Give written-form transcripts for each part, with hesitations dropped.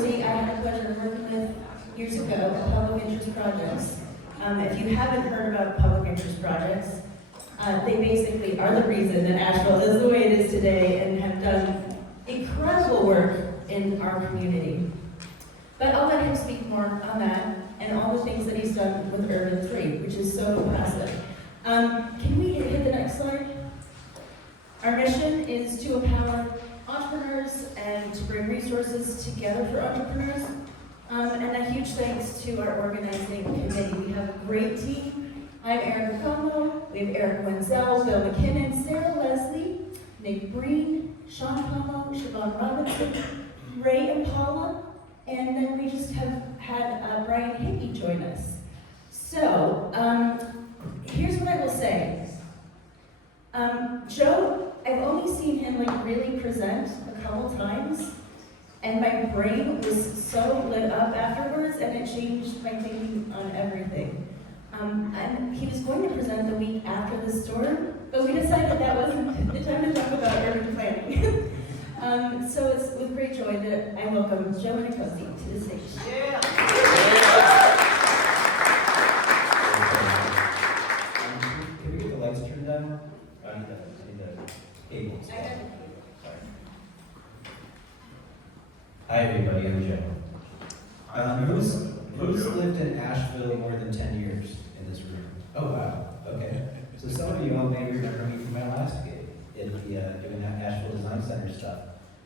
Minicozzi, I had the pleasure of working with years ago at Public Interest Projects. If you haven't heard about public interest projects, they basically are the reason that Asheville is the way it is today and have done incredible work in our community. But I'll let him speak more on that and all the things that he's done with Urban3, which is so impressive. Can we hit the next slide? Our mission is to empower entrepreneurs and to bring resources together for entrepreneurs. And a huge thanks to our organizing committee. We have a great team. I'm Erica Como, we have Eric Wenzel, Bill McKinnon, Sarah Leslie, Nick Breen, Sean Como, Siobhan Robinson, Ray and Paula, and then we just have had Brian Hickey join us. So, here's what I will say. Joe, I've only seen him really present a couple times, and my brain was so lit up afterwards, and it changed my thinking on everything. And he was going to present the week after the storm, but we decided that wasn't the time to talk about urban planning. So it's with great joy that I welcome Joe Minicozzi to the stage. Yeah. Can we get the lights turned down? I need the cables. Hi everybody, I'm Joe. Who's lived in Asheville more than 10 years in this room? Oh wow, okay. So some of you all maybe remember me from my last gig in the doing that Asheville Design Center stuff.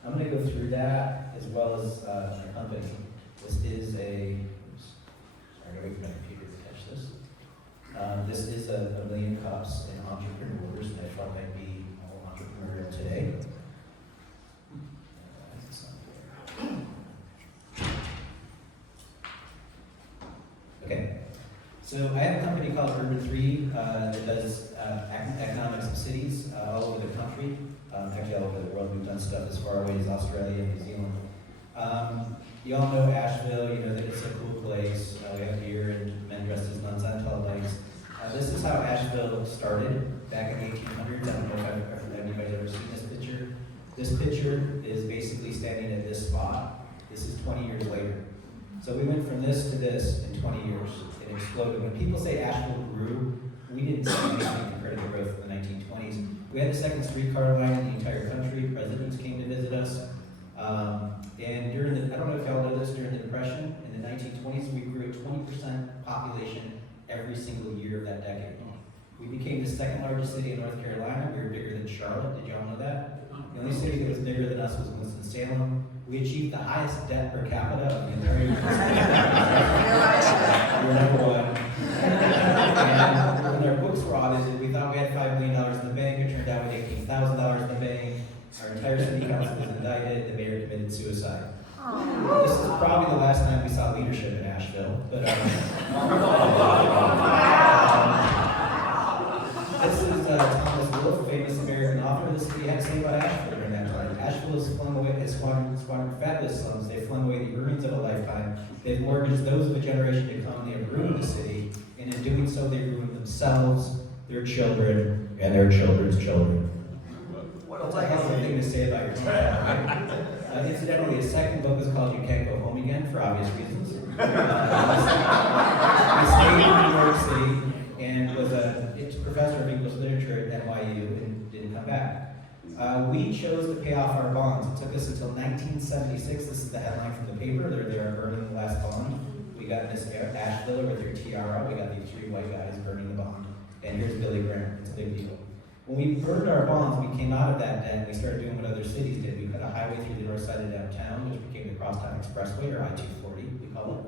I'm going to go through that as well as my company. This is a, sorry, wait for my computer to catch this. This is a million cups and entrepreneurs, and I felt I'd be all entrepreneurial today. Okay, so I have a company called Urban3 that does economics of cities all over the country, actually all over the world. We've done stuff as far away as Australia and New Zealand. You all know Asheville, you know that it's a cool place. We have beer and men dressed as nuns on tall lights. This is how Asheville started back in the 1800s. I don't know if anybody's ever seen this picture. This picture is basically standing at this spot. This is 20 years later. So we went from this to this in 20 years. It exploded. When people say Asheville grew, we didn't see anything compared to the growth in the 1920s. We had the second streetcar line in the entire country. Presidents came to visit us. And during the, I don't know if y'all know this, during the Depression, in the 1920s, we grew at 20% population every single year of that decade. We became the second largest city in North Carolina. We were bigger than Charlotte. Did y'all know that? The only city that was bigger than us was Winston-Salem. We achieved the highest debt per capita of the entire United States. We were number one. And when our books were audited, we thought we had $5 million in the bank. It turned out we had $18,000 in the bank. Our entire city council was indicted. The mayor committed suicide. This is probably the last time we saw leadership in Asheville. But this is Thomas Wolfe, famous American author. This is what he had to say about Asheville during that time. Asheville has flung away, has squandered fabulous slums. They've flung away the earnings of a lifetime. They've mortgaged those of a generation to come. They have ruined the city. And in doing so, they ruined themselves, their children, and their children's children. What a hell of a thing to say about your child. Incidentally, his second book was called You Can't Go Home Again, for obvious reasons. He stayed in New York City and was a professor of English literature at NYU and didn't come back. We chose to pay off our bonds. It took us until 1976. This is the headline from the paper. They're there burning the last bond. We got this Asheville with their tiara. We got these three white guys burning the bond. And here's Billy Graham. It's a big deal. When we burned our bonds, we came out of that debt and we started doing what other cities did. We cut a highway through the north side of downtown, which became the Crosstown Expressway, or I-240, we call it.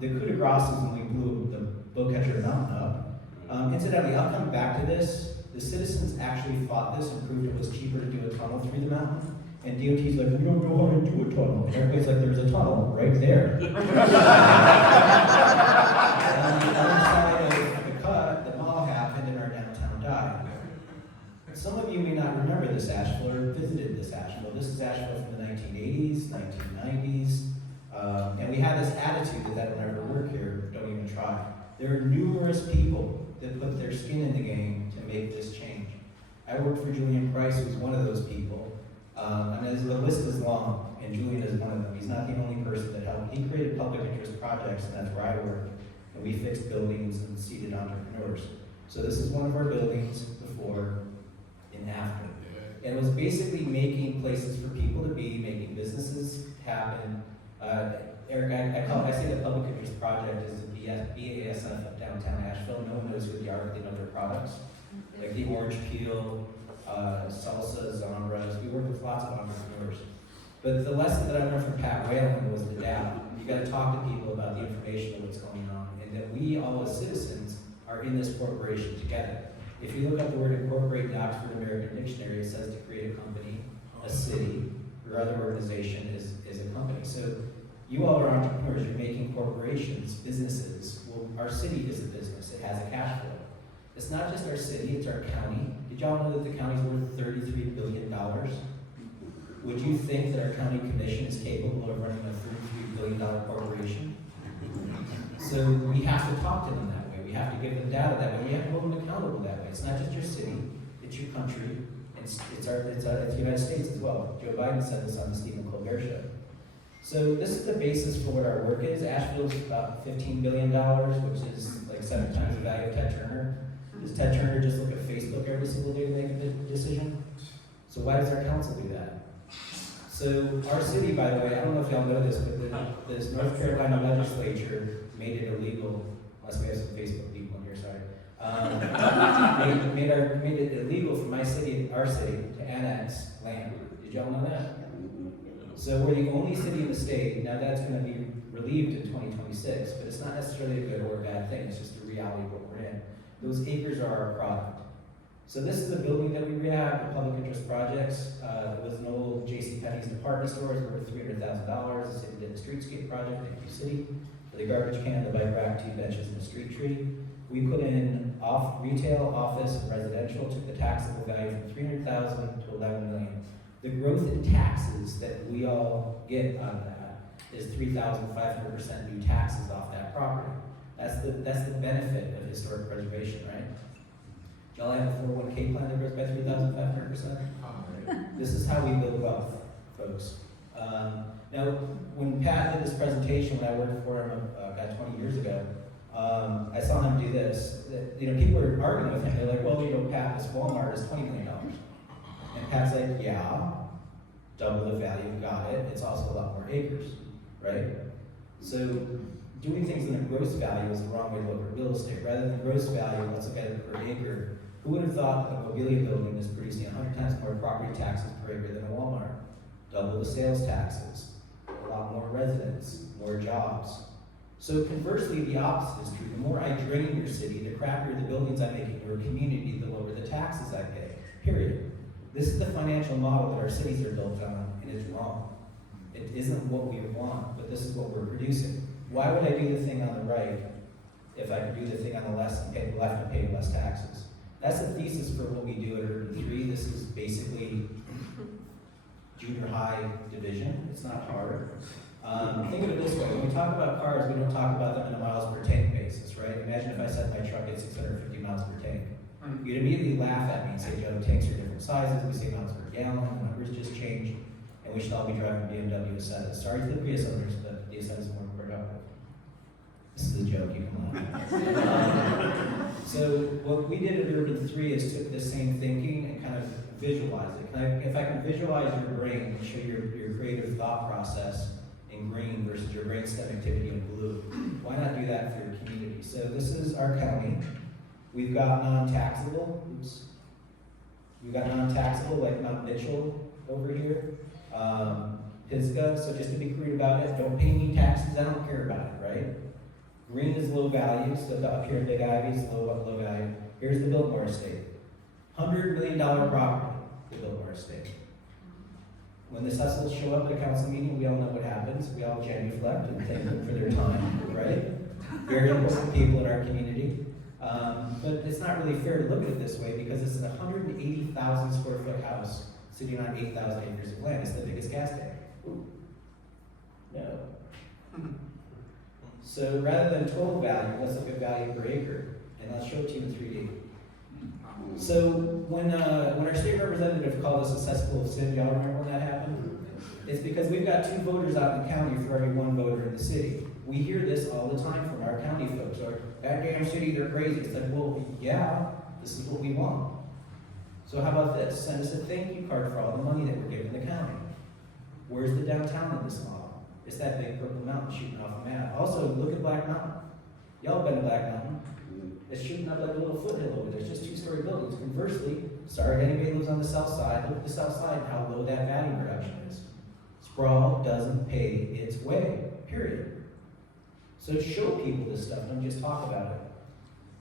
The coup de grace is when we blew the Bowcatcher Mountain up. Incidentally, I'll come back to this. The citizens actually fought this and proved it was cheaper to do a tunnel through the mountain. And DOT's like, we don't know how to do a tunnel. And everybody's like, there's a tunnel right there. On the other side of the cut, the mall happened and our downtown died. Some of you may not remember this Asheville or visited this Asheville. This is Asheville from the 1980s, 1990s. And we had this attitude that that'll never work here, don't even try. There are numerous people that put their skin in the game to make this change. I worked for Julian Price, who's one of those people. I mean, the list is long, and Julian is one of them. He's not the only person that helped. He created public interest projects, and that's where I work. And we fixed buildings and seated entrepreneurs. So this is one of our buildings before and after. And it was basically making places for people to be, making businesses happen. Eric, I say the public interest project is the BASF of downtown Asheville. No one knows who they are, they know their products. Like the orange peel, salsa, Zambras. We work with lots of entrepreneurs. But the lesson that I learned from Pat Whalen was the data. You got to talk to people about the information of what's going on, and that we all as citizens are in this corporation together. If you look up the word incorporate in the Oxford American Dictionary, it says to create a company, a city, or other organization is a company. So you all are entrepreneurs, you're making corporations, businesses. Well, our city is a business, it has a cash flow. It's not just our city, it's our county. Did y'all know that the county's worth $33 billion? Would you think that our county commission is capable of running a $33 billion corporation? So we have to talk to them that way. We have to give them data that way. We have to hold them accountable that way. It's not just your city, it's your country, it's the United States as well. Joe Biden said this on the Stephen Colbert show. So this is the basis for what our work is. Asheville's about $15 billion, which is like 7 times the value of Ted Turner. Does Ted Turner just look at Facebook every single day to make a decision? So why does our council do that? So our city, by the way, I don't know if y'all know this, but this North Carolina legislature made it illegal, unless we have some Facebook people in here, sorry. Made it illegal for our city, to annex land. Did y'all know that? So we're the only city in the state, now that's gonna be relieved in 2026, but it's not necessarily a good or a bad thing, it's just a reality of what we're in. Those acres are our product. So this is the building that we rehab, the public interest projects. It was an old JCPenney's department store, it's worth $300,000. The city did a streetscape project in New City for the garbage can, the bike rack, 2 benches, and a street tree. We put in retail, office, and residential, took the taxable value from $300,000 to $11 million. The growth in taxes that we all get out of that is 3,500% new taxes off that property. That's the benefit of historic preservation, right? Y'all have a 401k plan that grows by 3,500%? This is how we build wealth, folks. Now, when Pat did this presentation, when I worked for him about 20 years ago, I saw him do this. People were arguing with him. They're like, well, Pat, this Walmart is $20 million. And Pat's like, yeah, double the value, got it. It's also a lot more acres, right? So doing things in a gross value is the wrong way to look at real estate. Rather than gross value, let's look at it per acre. Who would have thought a mobility building is producing 100 times more property taxes per acre than a Walmart? Double the sales taxes, a lot more residents, more jobs. So conversely, the opposite is true. The more I drain your city, the crappier the buildings I make in your community, the lower the taxes I pay, period. This is the financial model that our cities are built on, and it's wrong. It isn't what we want, but this is what we're producing. Why would I do the thing on the right if I could do the thing on the left and pay less taxes? That's the thesis for what we do at Urban3. This is basically junior high division. It's not hard. Think of it this way. When we talk about cars, we don't talk about them in a miles per tank basis, right? Imagine if I said my truck at 650 miles per tank. You'd immediately laugh at me and say, Joe, tanks are different sizes. We say miles per gallon. The numbers just changed. And we should all be driving BMW S7s. Sorry to the Prius owners, but the S7 is more productive. This is a joke, you can laugh. So what we did at Urban3 is took the same thinking and kind of visualized it. If I can visualize your brain and show your creative thought process in green versus your brainstem activity in blue, why not do that for your community? So this is our county. We've got non-taxable, like Mount Mitchell over here. Pisgah, so just to be clear about it, don't pay me taxes, I don't care about it, right? Green is low value, so up here Big Ivy is low value. Here's the Biltmore Estate. $100 million property, the Biltmore Estate. When the Cecils show up at a council meeting, we all know what happens. We all genuflect and thank them for their time, right? Very important people in our community. But it's not really fair to look at it this way because it's a 180,000 square foot house sitting on 8,000 acres of land. It's the biggest gas tank. No. So rather than total value, let's look at value per acre, and I'll show it to you in 3D. So when our state representative called us accessible city, y'all remember when that happened? It's because we've got 2 voters out in the county for every 1 voter in the city. We hear this all the time from our county folks. Or, that damn city, they're crazy. It's like, well, yeah, this is what we want. So how about this? Send us a thank you card for all the money that we're giving the county. Where's the downtown in this model? It's that big purple mountain shooting off a map. Also, look at Black Mountain. Y'all been to Black Mountain. It's shooting up like a little foothill over there. It's just 2-story buildings. Conversely, sorry, anybody who lives on the south side, look at the south side and how low that value reduction is. Sprawl doesn't pay its way, period. So show people this stuff, don't just talk about it.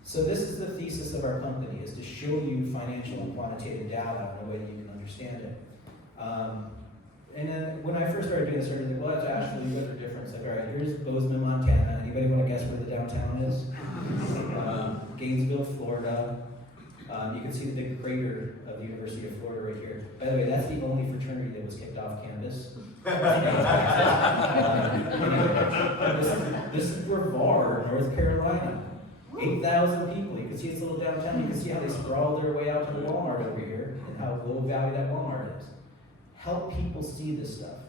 So this is the thesis of our company, is to show you financial and quantitative data in a way that you can understand it. And then when I first started doing this, I was like, well, that's Asheville, you guys are different. It's like, all right, here's Bozeman, Montana. Anybody want to guess where the downtown is? Gainesville, Florida. You can see the big crater of the University of Florida right here. By the way, that's the only fraternity that was kicked off campus. This is Brevard, North Carolina. 8,000 people. You can see it's a little downtown. You can see how they sprawl their way out to the Walmart over here and how low value that Walmart is. Help people see this stuff.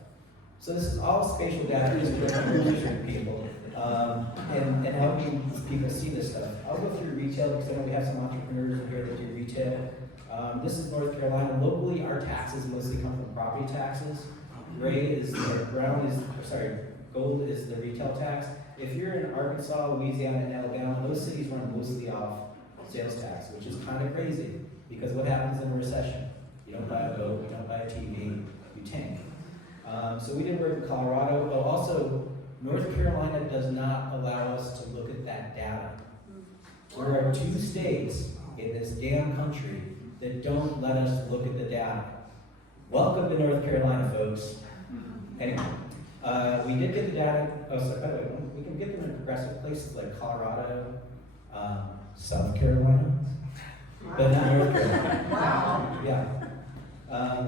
So this is all spatial data just for people and helping people see this stuff. I'll go through retail because I know we have some entrepreneurs in here that do retail. This is North Carolina. Locally, our taxes mostly come from property taxes. Gold is the retail tax. If you're in Arkansas, Louisiana, and Alabama, those cities run mostly off sales tax, which is kind of crazy because what happens in a recession? You don't buy a boat, you don't buy a TV, you tank. So we did work in Colorado. Oh, also, North Carolina does not allow us to look at that data. There are 2 states in this damn country that don't let us look at the data. Welcome to North Carolina, folks. Anyway, we did get the data. Oh, so by the way, we can get them in progressive places like Colorado, South Carolina, but not North Carolina. Wow. Yeah.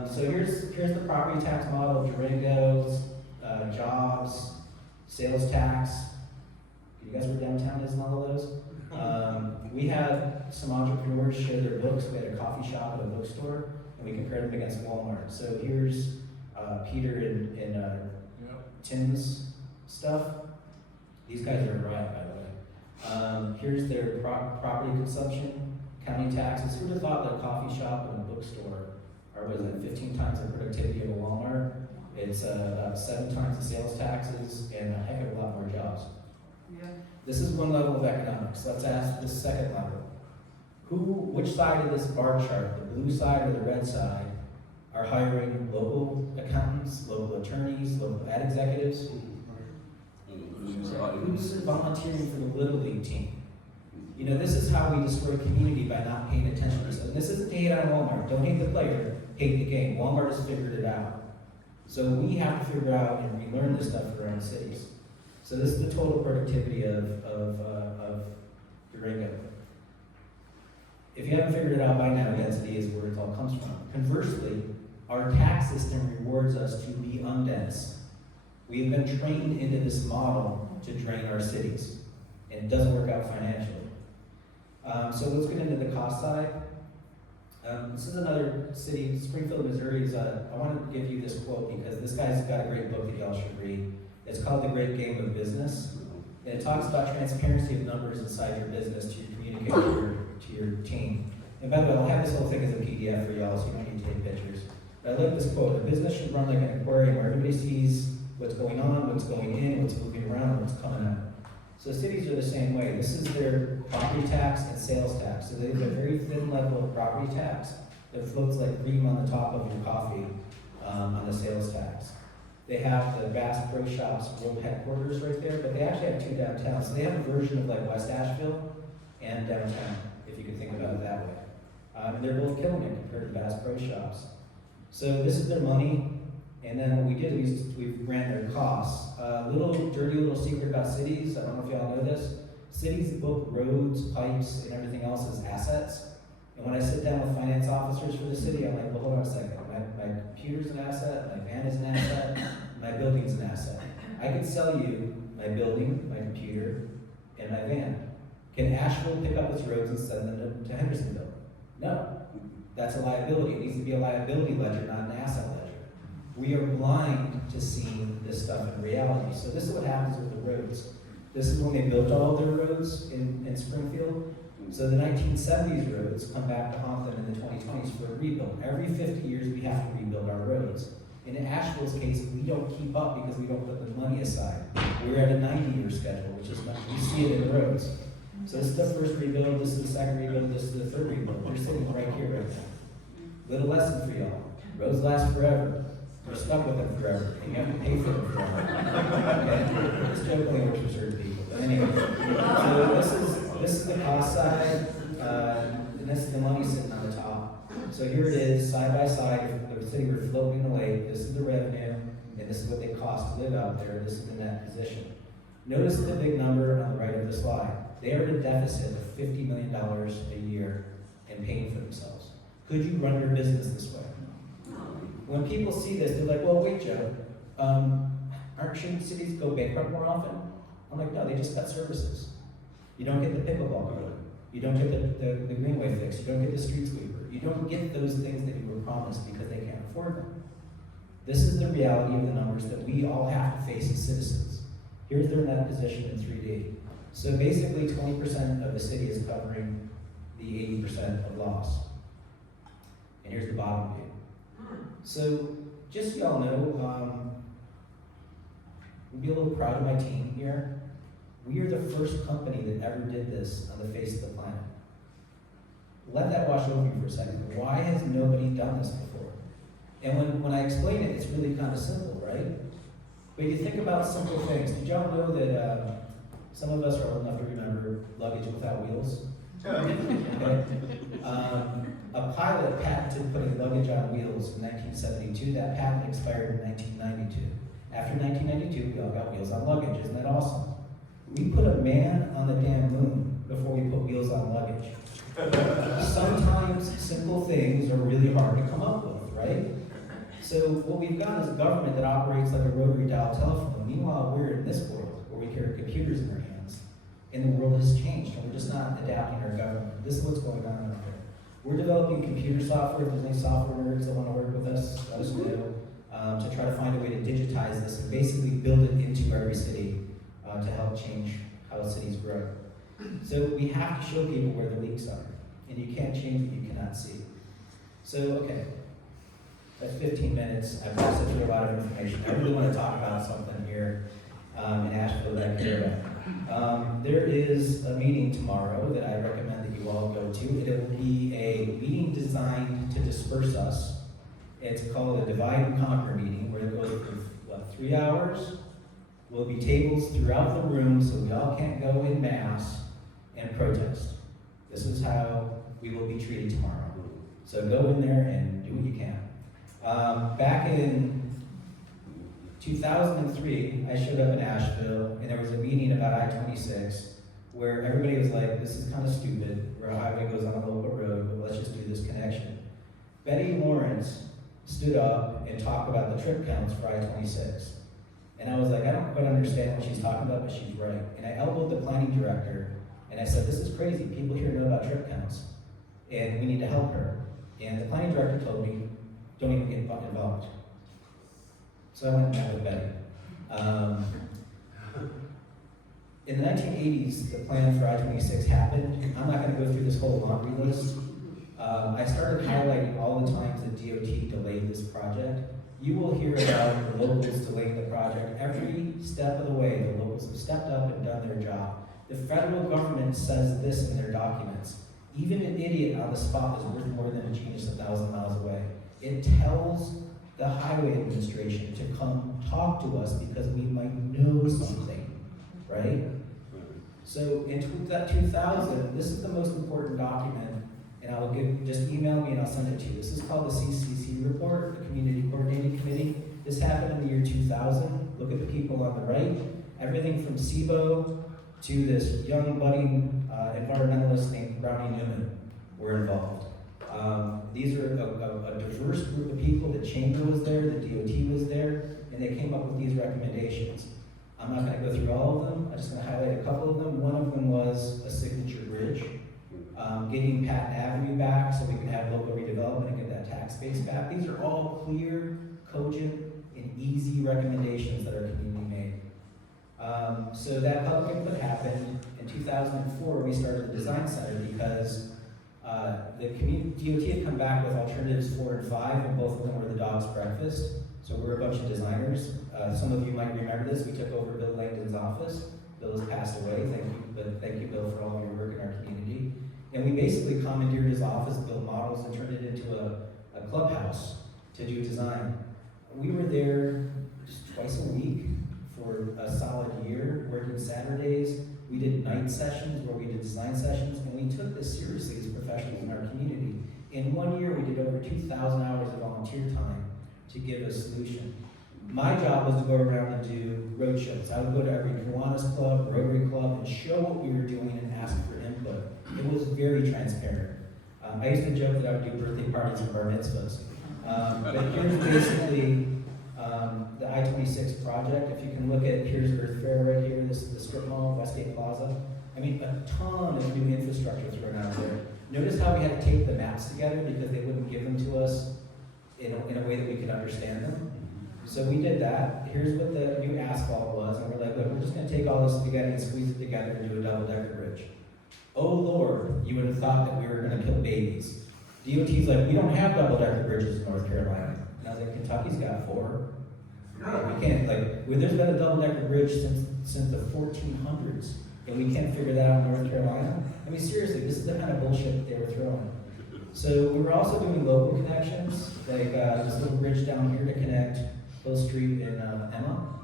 So here's the property tax model: Durango's, jobs, sales tax. You guys were downtown as one of those. We had some entrepreneurs share their books. We had a coffee shop at a bookstore, and we compared them against Walmart. So here's Peter and Tim's stuff. These guys are right, by the way. Here's their property consumption, county taxes. Who would have thought that a coffee shop and a bookstore are, what is it, 15 times the productivity of a Walmart? It's about 7 times the sales taxes and a heck of a lot more jobs. Yeah. This is one level of economics. Let's ask the second level. Which side of this bar chart, the blue side or the red side, are hiring local accountants, local attorneys, local ad executives? Who's volunteering for the Little League team? You know, this is how we destroy community by not paying attention to stuff. This isn't to hate on Walmart. Don't hate the player, hate the game. Walmart has figured it out. So we have to figure out and relearn this stuff for our own cities. So this is the total productivity of Durango. If you haven't figured it out by now, density is where it all comes from. Conversely, our tax system rewards us to be undense. We have been trained into this model to drain our cities, and it doesn't work out financially. So let's get into the cost side. This is another city, Springfield, Missouri. I want to give you this quote because this guy's got a great book that y'all should read. It's called The Great Game of Business. And it talks about transparency of numbers inside your business to communicate to your team. And by the way, I'll have this whole thing as a PDF for y'all, so you don't need to take pictures. But I like this quote: a business should run like an aquarium where everybody sees what's going on, what's going in, what's moving around, and what's coming out. So cities are the same way. This is their property tax and sales tax. So they have a very thin level of property tax that floats like cream on the top of your coffee on the sales tax. They have the Bass Pro Shops world headquarters right there, but they actually have 2 downtowns. So they have a version of like West Asheville and downtown, if you can think about it that way. And they're both killing it compared to Bass Pro Shops. So this is their money, and then what we did is we ran their costs. Dirty little secret about cities, I don't know if y'all know this. Cities book roads, pipes, and everything else as assets. And when I sit down with finance officers for the city, I'm like, well, hold on a second. My computer's an asset, my van is an asset, my building's an asset. I can sell you my building, my computer, and my van. Can Asheville pick up its roads and send them to Hendersonville? No, that's a liability. It needs to be a liability ledger, not an asset ledger. We are blind to seeing this stuff in reality. So this is what happens with the roads. This is when they built all of their roads in Springfield. So the 1970s roads come back to haunt them in the 2020s for a rebuild. Every 50 years we have to rebuild our roads. And in Asheville's case, we don't keep up because we don't put the money aside. We're at a 90-year schedule, which is not, we see it in the roads. So this is the first rebuild, this is the second rebuild, this is the third rebuild. We're sitting right here right now. Little lesson for y'all. Roads last forever. We're stuck with them forever, and you have to pay for them forever. Okay? This joke only works for certain people. But anyway, so this is the cost side, and this is the money sitting on the top. So here it is, side by side. If the city were floating in the lake, this is the revenue, and this is what they cost to live out there. This is the net position. Notice the big number on the right of the slide. They are at a deficit of $50 million a year and paying for themselves. Could you run your business this way? When people see this, they're like, well, wait, Joe, shouldn't cities go bankrupt more often? I'm like, no, they just cut services. You don't get the pickleball court. You don't get the greenway fix. You don't get the street sweeper. You don't get those things that you were promised because they can't afford them. This is the reality of the numbers that we all have to face as citizens. Here's their net position in 3D. So basically 20% of the city is covering the 80% of loss. And here's the bottom view. So just so y'all know, we'd be a little proud of my team here. We are the first company that ever did this on the face of the planet. Let that wash over you for a second. Why has nobody done this before? And when I explain it, it's really kind of simple, right? But you think about simple things. Did y'all know that some of us are old enough to remember luggage without wheels? Okay. A pilot patented putting luggage on wheels in 1972. That patent expired in 1992. After 1992, we all got wheels on luggage. Isn't that awesome? We put a man on the damn moon before we put wheels on luggage. Sometimes simple things are really hard to come up with, right? So what we've got is a government that operates like a rotary dial telephone. Meanwhile, we're in this world where we carry computers in our hands, and the world has changed, and we're just not adapting our government. This is what's going on out there. We're developing computer software. If there's any software nerds that want to work with us, let us know, to try to find a way to digitize this and basically build it into every city to help change how cities grow. So we have to show people where the leaks are, and you can't change what you cannot see. So, okay, that's 15 minutes. I've processed through a lot of information. I really want to talk about something here in Asheville that I care about. There is a meeting tomorrow that I recommend that you all go to. It will be a meeting designed to disperse us. It's called a divide and conquer meeting, where it goes for 3 hours. Will be tables throughout the room so we all can't go in mass and protest. This is how we will be treated tomorrow. So go in there and do what you can. Back in 2003, I showed up in Asheville, and there was a meeting about I-26 where everybody was like, this is kind of stupid, where a highway goes on a local road, but let's just do this connection. Betty Lawrence stood up and talked about the trip counts for I-26. And I was like, I don't quite understand what she's talking about, but she's right. And I elbowed the planning director, and I said, this is crazy. People here know about trip counts, and we need to help her. And the planning director told me, don't even get involved. So I went and met with Betty. In the 1980s, the plan for I-26 happened. I'm not going to go through this whole laundry list. I started highlighting all the times that DOT delayed this project. You will hear about the locals delaying the project every step of the way. The locals have stepped up and done their job. The federal government says this in their documents. Even an idiot on the spot is worth more than a genius 1,000 miles away. It tells the highway administration to come talk to us because we might know something, right? So in 2000, this is the most important document, and I will just email me and I'll send it to you. This is called the CCC report, the Community Coordinating Committee. This happened in the year 2000. Look at the people on the right. Everything from SIBO to this young budding environmentalist named Brownie Newman were involved. These are a diverse group of people. The chamber was there, the DOT was there, and they came up with these recommendations. I'm not going to go through all of them. I'm just going to highlight a couple of them. One of them was a signature bridge. getting Patton Avenue back so we can have local redevelopment and get that tax base back. These are all clear, cogent, and easy recommendations that our community made. So that public input happened. In 2004, we started the design center because the DOT had come back with alternatives 4 and 5, and both of them were the dog's breakfast. So we're a bunch of designers. Some of you might remember this. We took over Bill Langdon's office. Bill has passed away. Thank you, but thank you, Bill, for all of your work in our community. And we basically commandeered his office, built models, and turned it into a clubhouse to do design. We were there just twice a week for a solid year, working Saturdays. We did night sessions where we did design sessions, and we took this seriously as professionals in our community. In 1 year, we did over 2,000 hours of volunteer time to give a solution. My job was to go around and do road shows. I would go to every Kiwanis Club, Rotary Club, and show what we were doing and ask for input. It was very transparent. I used to joke that I would do birthday parties and bar mitzvahs. But here's basically the I-26 project. If you can look at, here's Earth Fair right here, this is the strip mall, Westgate Plaza. I mean, a ton of new infrastructure thrown out there. Notice how we had to tape the maps together because they wouldn't give them to us in a way that we could understand them. So we did that. Here's what the new asphalt was, and we're like, look, we're just gonna take all this spaghetti and squeeze it together and do a double-decker bridge. Oh Lord, you would have thought that we were gonna kill babies. DOT's like, we don't have double-decker bridges in North Carolina. And I was like, Kentucky's got 4. We can't, like, there's been a double-decker bridge since the 1400s, and we can't figure that out in North Carolina? I mean, seriously, this is the kind of bullshit they were throwing. So we were also doing local connections, like this little bridge down here to connect Hill Street and Emma.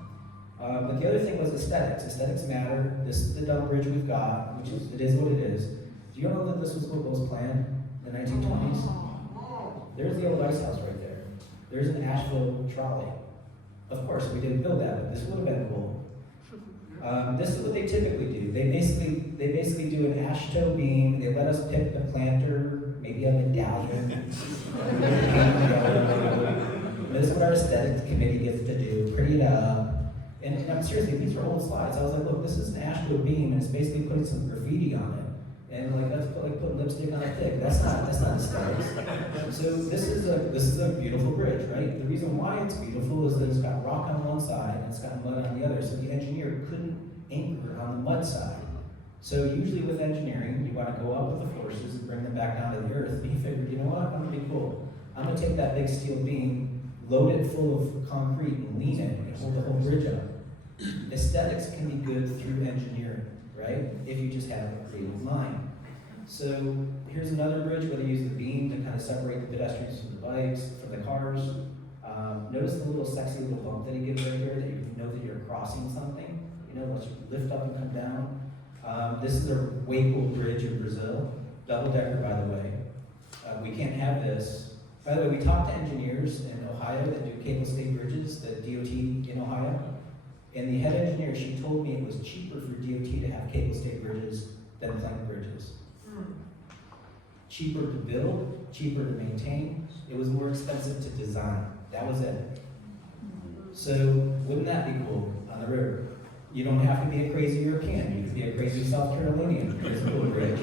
But the other thing was aesthetics. Aesthetics matter. This is the dumb bridge we've got, which is, it is what it is. Do you know that this was what was planned in the 1920s? There's the old ice house right there. There's an Asheville trolley. Of course, we didn't build that, but this would have been cool. This is what they typically do. They basically do an ash toe beam. They let us pick the planter, maybe a medallion. This is what our aesthetics committee gets to do, pretty it up. And I'm seriously, these are old slides. I was like, look, this is an ash toe beam, and it's basically putting some graffiti on it. And like that's like putting lipstick on a pig. That's not aesthetics. So this is a beautiful bridge, right? The reason why it's beautiful is that it's got rock on one side and it's got mud on the other. So the engineer couldn't anchor on the mud side. So usually with engineering, you want to go up with the forces and bring them back down to the earth. But he figured, you know what? I'm gonna be cool. I'm gonna take that big steel beam, load it full of concrete, and lean it and hold the whole bridge up. Aesthetics can be good through engineering, right? If you just have a creative mind. So here's another bridge where they use the beam to kind of separate the pedestrians from the bikes, from the cars. Notice the little sexy little bump that he gives right here that you know that you're crossing something. You know, once you lift up and come down. This is the Waco Bridge in Brazil, double-decker, by the way. We can't have this. By the way, we talked to engineers in Ohio that do cable-stayed bridges, the DOT in Ohio. And the head engineer, she told me it was cheaper for DOT to have cable-stayed bridges than plank bridges. Cheaper to build, cheaper to maintain. It was more expensive to design. That was it. So wouldn't that be cool on the river? You don't have to be a crazy European. You can be a crazy South Carolinian. It's a cool bridge.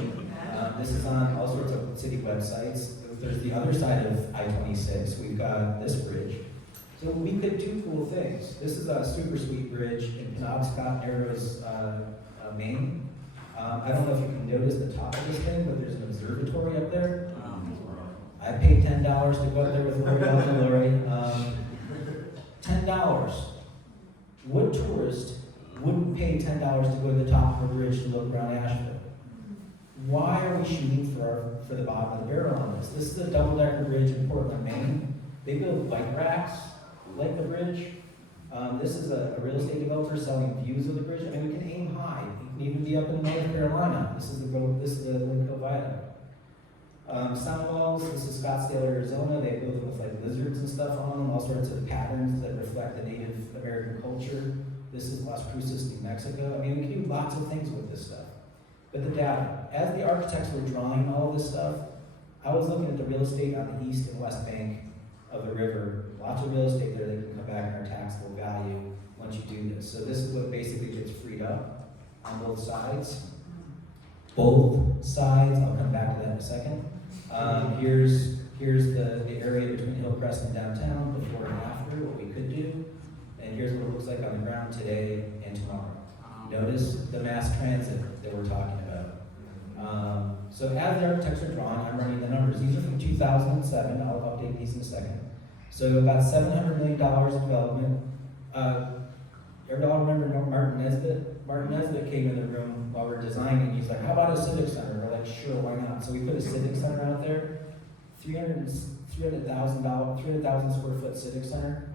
This is on all sorts of city websites. There's the other side of I-26. We've got this bridge. So we could do cool things. This is a super sweet bridge in Penobscot, Narrows, Maine. I don't know if you can notice the top of this thing, but there's an observatory up there. I paid $10 to go up there with Lori and Lori. $10. What tourist wouldn't pay $10 to go to the top of a bridge to look around Asheville? Why are we shooting for the bottom of the barrel on this? This is a double-decker bridge in Portland, Maine. They build bike racks like the bridge. This is a real estate developer selling views of the bridge. I mean, we can aim high. You can even be up in North Carolina. This is the Lincoln Viaduct. Sound walls. This is Scottsdale, Arizona. They build them with like lizards and stuff on them, all sorts of patterns that reflect the Native American culture. This is Las Cruces, New Mexico. I mean, we can do lots of things with this stuff. But the data, as the architects were drawing all of this stuff, I was looking at the real estate on the east and west bank of the river. Lots of real estate there that can come back in our taxable value once you do this. So this is what basically gets freed up on both sides. both sides. I'll come back to that in a second. Here's the area between Hillcrest and downtown, before and after, what we could do. And here's what it looks like on the ground today and tomorrow. Notice the mass transit that we're talking about. So as the architects are drawing, I'm running the numbers. These are from 2007. I'll update these in a second. So about $700 million in development. Everybody remember Martin Nesbitt? Martin Nesbitt came in the room while we're designing. He's like, how about a civic center? We're like, sure, why not? So we put a civic center out there, 300,000 square foot civic center.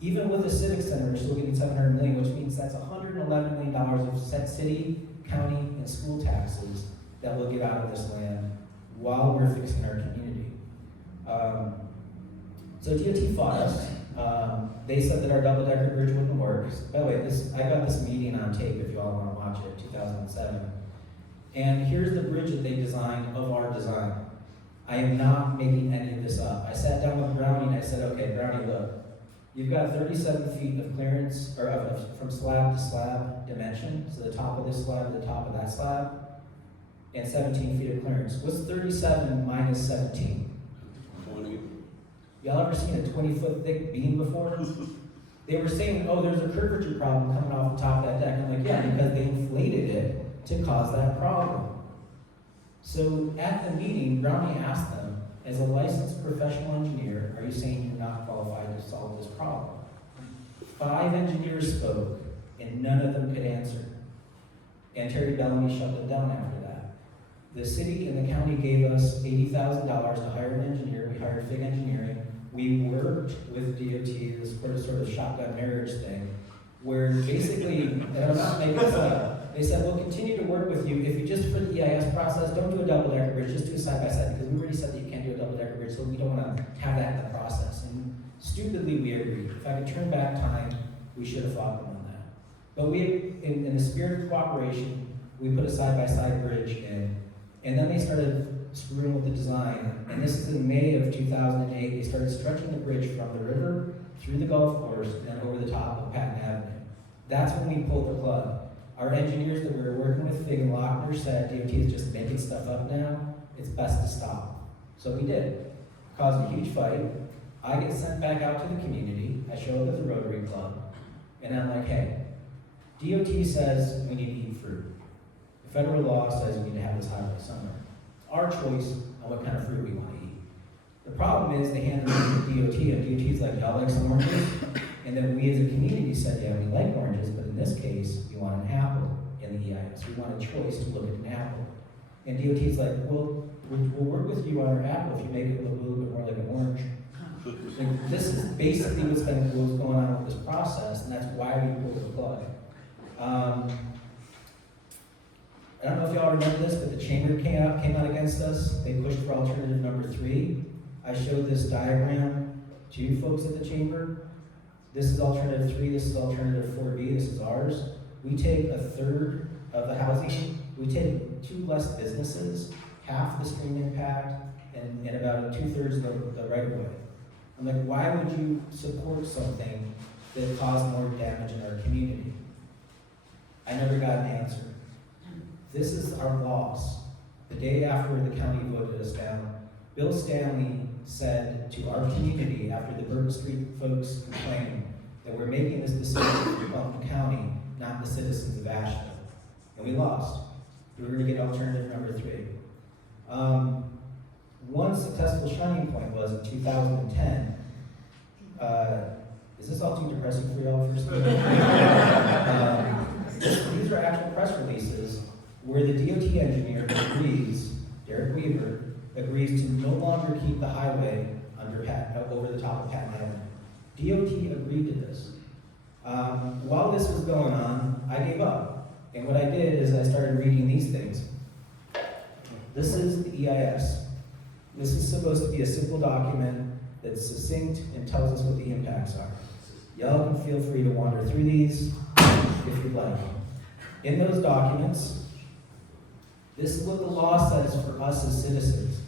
Even with a civic center, we're still getting $700 million, which means that's $111 million of set city, county, and school taxes that we'll get out of this land while we're fixing our community. So DOT fought us. They said that our double-decker bridge wouldn't work. By the way, I got this meeting on tape if you all want to watch it, 2007. And here's the bridge that they designed of our design. I am not making any of this up. I sat down with Brownie and I said, okay, Brownie, look, you've got 37 feet of clearance, or from slab to slab dimension, so the top of this slab to the top of that slab, and 17 feet of clearance. What's 37 minus 17? 20. Y'all ever seen a 20-foot thick beam before? They were saying, oh, there's a curvature problem coming off the top of that deck. I'm like, yeah, because they inflated it to cause that problem. So at the meeting, Brownie asked them, as a licensed professional engineer, are you saying you're not qualified to solve this problem? 5 engineers spoke, and none of them could answer. And Terry Bellamy shut them down after that. The city and the county gave us $80,000 to hire an engineer. We hired Fig Engineering. We worked with DOT, this sort of shotgun marriage thing, where basically, and I'm not making this up, they said, we'll continue to work with you. If you just, for the EIS process, don't do a double-decker bridge, just do a side-by-side, because we already said that you can't do a double-decker bridge, so we don't want to have that in the process. And stupidly, we agreed. If I could turn back time, we should have fought them on that. But we, in the spirit of cooperation, we put a side-by-side bridge in, and then they started screwing with the design. And this is in May of 2008. They started stretching the bridge from the river through the golf course and then over the top of Patton Avenue. That's when we pulled the plug. Our engineers that we were working with, Fig and Lochner, said DOT is just making stuff up now. It's best to stop. So we did. Caused a huge fight. I get sent back out to the community. I show up at the Rotary Club, and I'm like, hey, DOT says we need to eat fruit. The federal law says we need to have this highway somewhere. It's our choice on what kind of fruit we want to eat. The problem is they handed it to DOT, and DOT's like, y'all like some oranges? And then we as a community said, yeah, we like oranges, but in this case, we want an apple in the EIS. We want a choice to look at an apple. And DOT's like, well, we'll work with you on our apple if you make it look a little bit more like an orange. Like, this is basically what's going on with this process, and that's why we pulled the plug. I don't know if y'all remember this, but the chamber came out against us. They pushed for alternative number 3. I showed this diagram to you folks at the chamber. This is alternative 3, this is alternative 4B, this is ours. We take a third of the housing, we take 2 less businesses, half the stream impact, and about 2/3 of the right of way. I'm like, why would you support something that caused more damage in our community? I never got an answer. This is our loss. The day after the county voted us down, Bill Stanley said to our community after the Burton Street folks complained that we're making this decision for Buncombe County, not the citizens of Asheville. And we lost. We were going to get alternative number 3. One successful shining point was in 2010. Is this all too depressing for y'all first? These are actual press releases where the DOT engineer agrees, Derek Weaver, agrees to no longer keep the highway over the top of Patton Avenue. DOT agreed to this. While this was going on, I gave up. And what I did is I started reading these things. This is the EIS. This is supposed to be a simple document that's succinct and tells us what the impacts are. Y'all can feel free to wander through these if you'd like. In those documents, this is what the law says for us as citizens.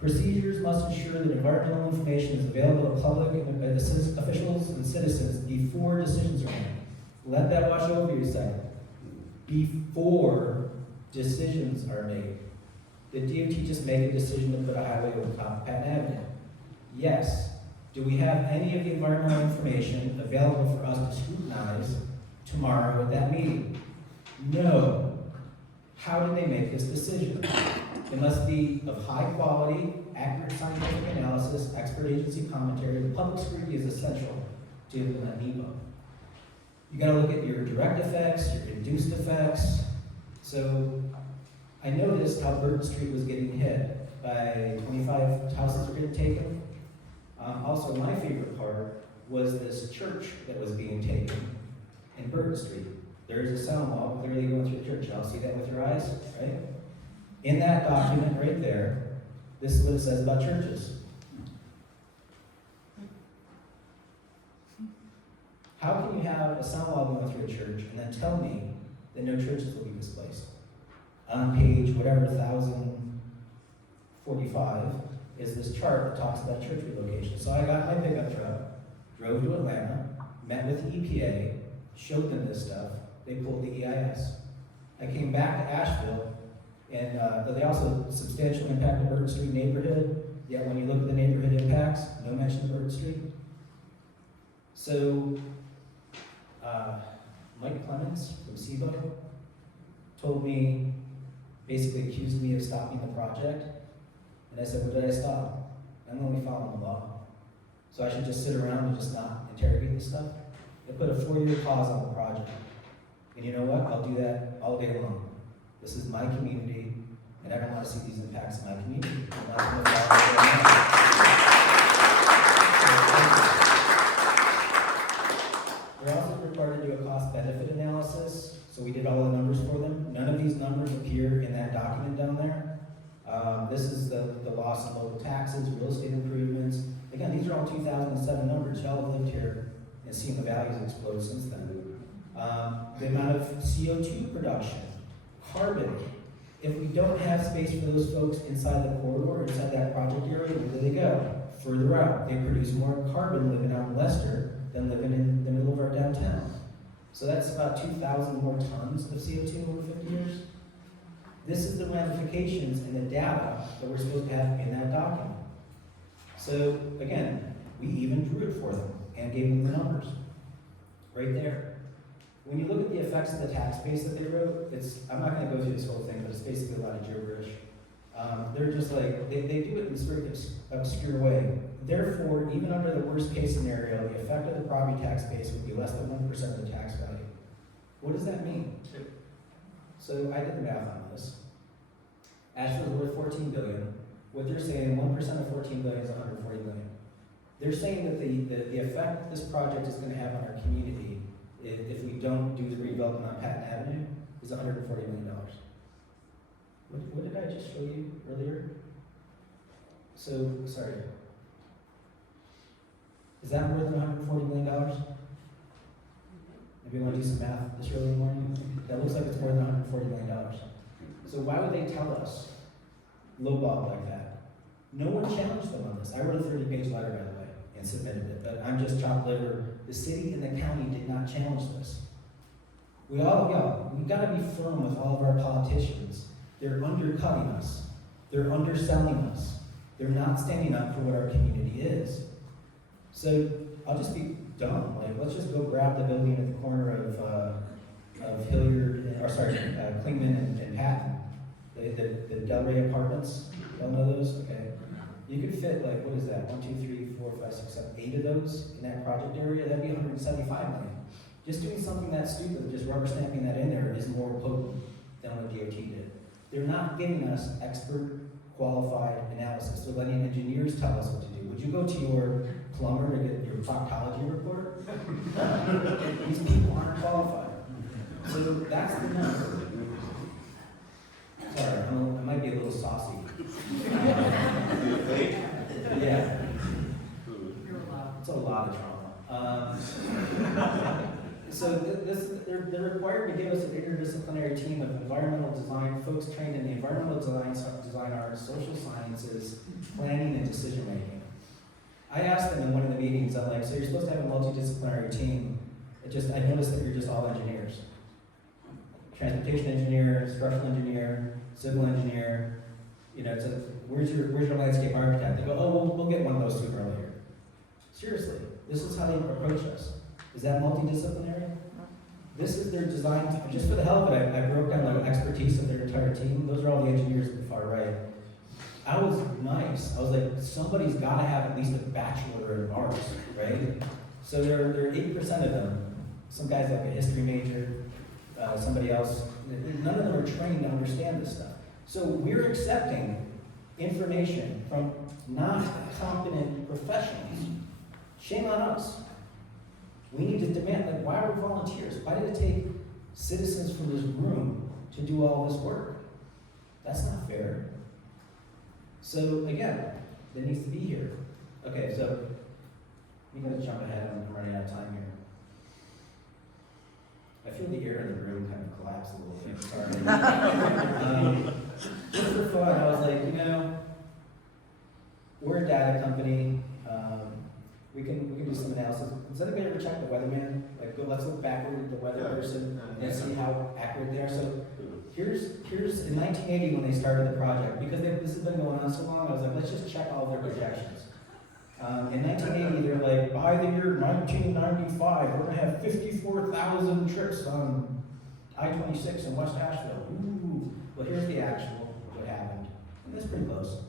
Procedures must ensure that environmental information is available to public officials and citizens before decisions are made. Let that wash over you a second. Before decisions are made. Did DOT just make a decision to put a highway over top of Patton Avenue? Yes. Do we have any of the environmental information available for us to scrutinize tomorrow at that meeting? No. How did they make this decision? It must be of high quality, accurate scientific analysis, expert agency commentary. Public scrutiny is essential to implement NEPA. You gotta look at your direct effects, your induced effects. So I noticed how Burton Street was getting hit by 25 houses were getting taken. Also, my favorite part was this church that was being taken in Burton Street. There is a sound wall clearly going through the church. Y'all see that with your eyes, right? In that document right there, this is what it says about churches. How can you have a sound wall going through a church and then tell me that no churches will be displaced? On page whatever 1045 is this chart that talks about church relocation. So I got my pickup truck, drove to Atlanta, met with the EPA, showed them this stuff. They pulled the EIS. I came back to Asheville, and they also substantially impacted Burton Street neighborhood. Yet when you look at the neighborhood impacts, no mention of Burton Street. So Mike Clemens from SIBO told me, basically accused me of stopping the project. And I said, what did I stop? I'm only following the law. So I should just sit around and just not interrogate this stuff? They put a 4-year pause on the project. And you know what? I'll do that all day long. This is my community, and I don't want to see these impacts in my community. And that's what we're also required to do a cost-benefit analysis. So we did all the numbers for them. None of these numbers appear in that document down there. This is the loss of local taxes, real estate improvements. Again, these are all 2007 numbers. Y'all have lived here and seen the values explode since then. The amount of CO2 production, carbon. If we don't have space for those folks inside the corridor, inside that project area, where do they go? Further out. They produce more carbon living out in Leicester than living in the middle of our downtown. So that's about 2,000 more tons of CO2 over 50 years. This is the ramifications and the data that we're supposed to have in that document. So again, we even drew it for them and gave them the numbers right there. When you look at the effects of the tax base that they wrote, I'm not going to go through this whole thing, but it's basically a lot of gibberish. They're just like, they do it in this very obscure way. Therefore, even under the worst case scenario, the effect of the property tax base would be less than 1% of the tax value. What does that mean? So I did the math on this. Asheville's worth $14 billion. What they're saying, 1% of $14 billion is $140 million. They're saying that the effect this project is going to have on our community, if we don't do the redevelopment on Patton Avenue, is $140 million. What did I just show you earlier? So, sorry. Is that more than $140 million? Maybe you want to do some math this early in the morning? That looks like it's more than $140 million. So why would they tell us lowball like that? No one challenged them on this. I wrote a 30-page letter, by the way, and submitted it, but I'm just chopped liver. The city and the county did not challenge this. We've got to be firm with all of our politicians. They're undercutting us. They're underselling us. They're not standing up for what our community is. So I'll just be dumb. Like, let's just go grab the building at the corner of Hilliard, Klingman and Patton. The Del Rey apartments. Y'all know those? Okay. You could fit, like, what is that? 1, 2, 3, 4, 5, 6, 7, 8 of those in that project area. That'd be $175 million. Just doing something that stupid, just rubber stamping that in there, is more potent than what DOT did. They're not giving us expert, qualified analysis. They're letting engineers tell us what to do. Would you go to your plumber to get your proctology report? These people aren't qualified. So that's the number. Sorry, I might be a little saucy. Yeah. It's a lot of trauma. So they're required to give us an interdisciplinary team of environmental design, folks trained in the environmental design arts, social sciences, planning, and decision making. I asked them in one of the meetings, I'm like, so you're supposed to have a multidisciplinary team. I noticed that you're just all engineers. transportation engineer, structural engineer, civil engineer. You know, it's a, where's your landscape architect? They go, oh, we'll get one of those sooner or later. Seriously, this is how they approach us. Is that multidisciplinary? This is their design, just for the hell of it, I broke down the expertise of their entire team. Those are all the engineers at the far right. I was nice. I was like, somebody's got to have at least a bachelor of arts, right? So there are 8% of them. Some guys like a history major, somebody else. None of them are trained to understand this stuff. So we're accepting information from not competent professionals. Shame on us. We need to demand, like, why are we volunteers? Why did it take citizens from this room to do all this work? That's not fair. So again, there needs to be here. Okay, so I'm gonna jump ahead. I'm running out of time here. I feel the air in the room kind of collapse a little bit. Sorry. Just for fun, I was like, you know, we're a data company. We can do some analysis. Does anybody ever check the weatherman? Like, let's look backward at the weather person and see how accurate they are. So here's in 1980 when they started the project, because this has been going on so long. I was like, let's just check all their projections. In 1980, they're like, by the year 1995, we're gonna have 54,000 trips on I-26 in West Asheville. Ooh. Well, here's the actual, what happened. And that's pretty close.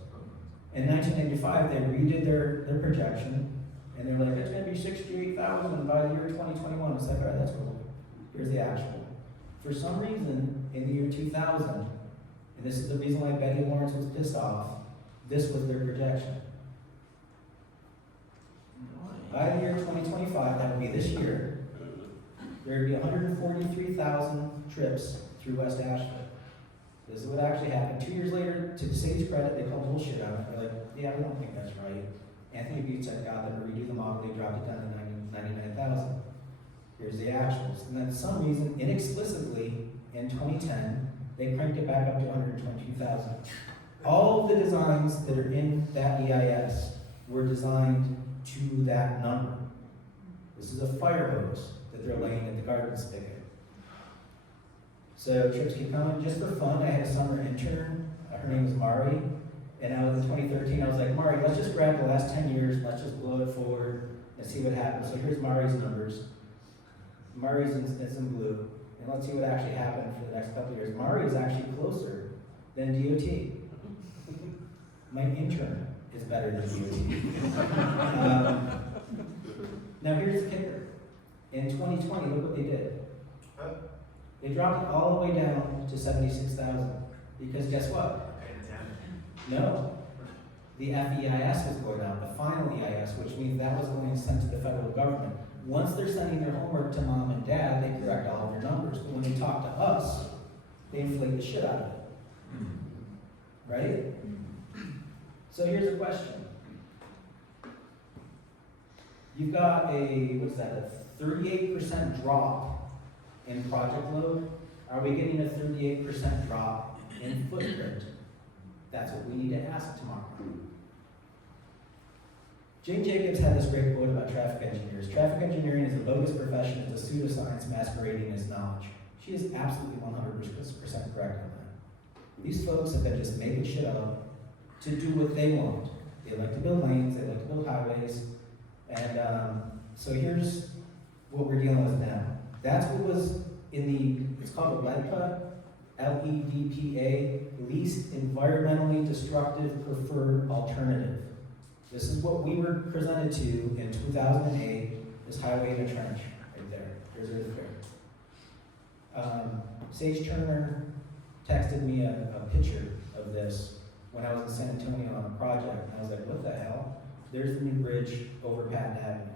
In 1995, they redid their projection, and they're like, it's gonna be 68,000 by the year 2021. It's like, all right, that's cool. Here's the actual. For some reason, in the year 2000, and this is the reason why Betty Lawrence was pissed off, this was their projection. By the year 2025, that would be this year, there would be 143,000 trips through West Asheville. This is what actually happened. 2 years later, to the city's credit, they called bullshit on it. They're like, yeah, we don't think that's right. Anthony Butte said, God, let me redo the model. They dropped it down to 99,000. Here's the actuals. And then for some reason, inexplicably, in 2010, they cranked it back up to 122,000. All of the designs that are in that EIS were designed to that number. This is a fire hose that they're laying at the garden spigot. So trips keep coming. Just for fun, I had a summer intern. Her name was Mari. And I was in 2013, I was like, Mari, let's just grab the last 10 years, let's just blow it forward and see what happens. So here's Mari's numbers. Mari's in blue. And let's see what actually happened for the next couple of years. Mari is actually closer than DOT. My intern is better than DOT. Now here's the kicker. In 2020, look what they did. They dropped it all the way down to 76,000. Because guess what? No. The FEIS was going out, the final EIS, which means that was going sent to the federal government. Once they're sending their homework to mom and dad, they correct all of their numbers. But when they talk to us, they inflate the shit out of it. Right? So here's a question. You've got a 38% drop in project load. Are we getting a 38% drop in footprint? That's what we need to ask tomorrow. Jane Jacobs had this great quote about traffic engineers. Traffic engineering is a bogus profession. It's a pseudoscience masquerading as knowledge. She is absolutely 100% correct on that. These folks have been just making shit up to do what they want. They like to build lanes, they like to build highways, and so here's what we're dealing with now. That's what was in the, it's called the LEDPA, LEDPA, least environmentally destructive preferred alternative. This is what we were presented to in 2008, this highway in a trench, right there. There's Earth Fair. Sage Turner texted me a picture of this when I was in San Antonio on a project, and I was like, what the hell? There's the new bridge over Patton Avenue.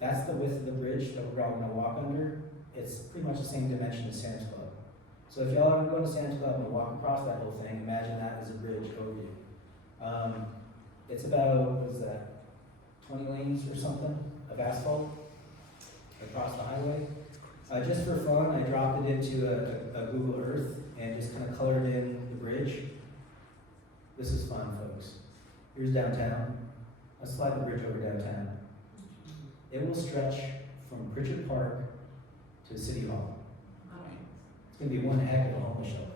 That's the width of the bridge that we're all gonna walk under. It's pretty much the same dimension as Sam's Club. So if y'all ever go to Sam's Club and walk across that whole thing, imagine that as a bridge over you. It's about, what is that, 20 lanes or something of asphalt across the highway. Just for fun, I dropped it into a Google Earth and just kind of colored in the bridge. This is fun, folks. Here's downtown. Let's slide the bridge over downtown. It will stretch from Pritchard Park to City Hall. gonna be one heck of a homeless shelter.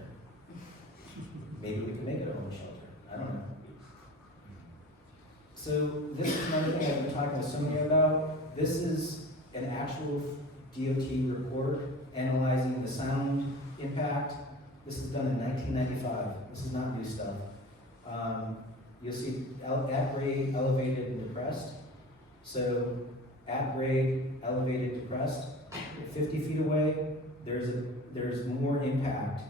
Maybe we can make it a homeless shelter, I don't know. So this is another thing I've been talking with somebody about. This is an actual DOT report analyzing the sound impact. This is done in 1995. This is not new stuff. You'll see at grade, elevated, and depressed. So at grade, elevated, depressed. 50 feet away, there's more impact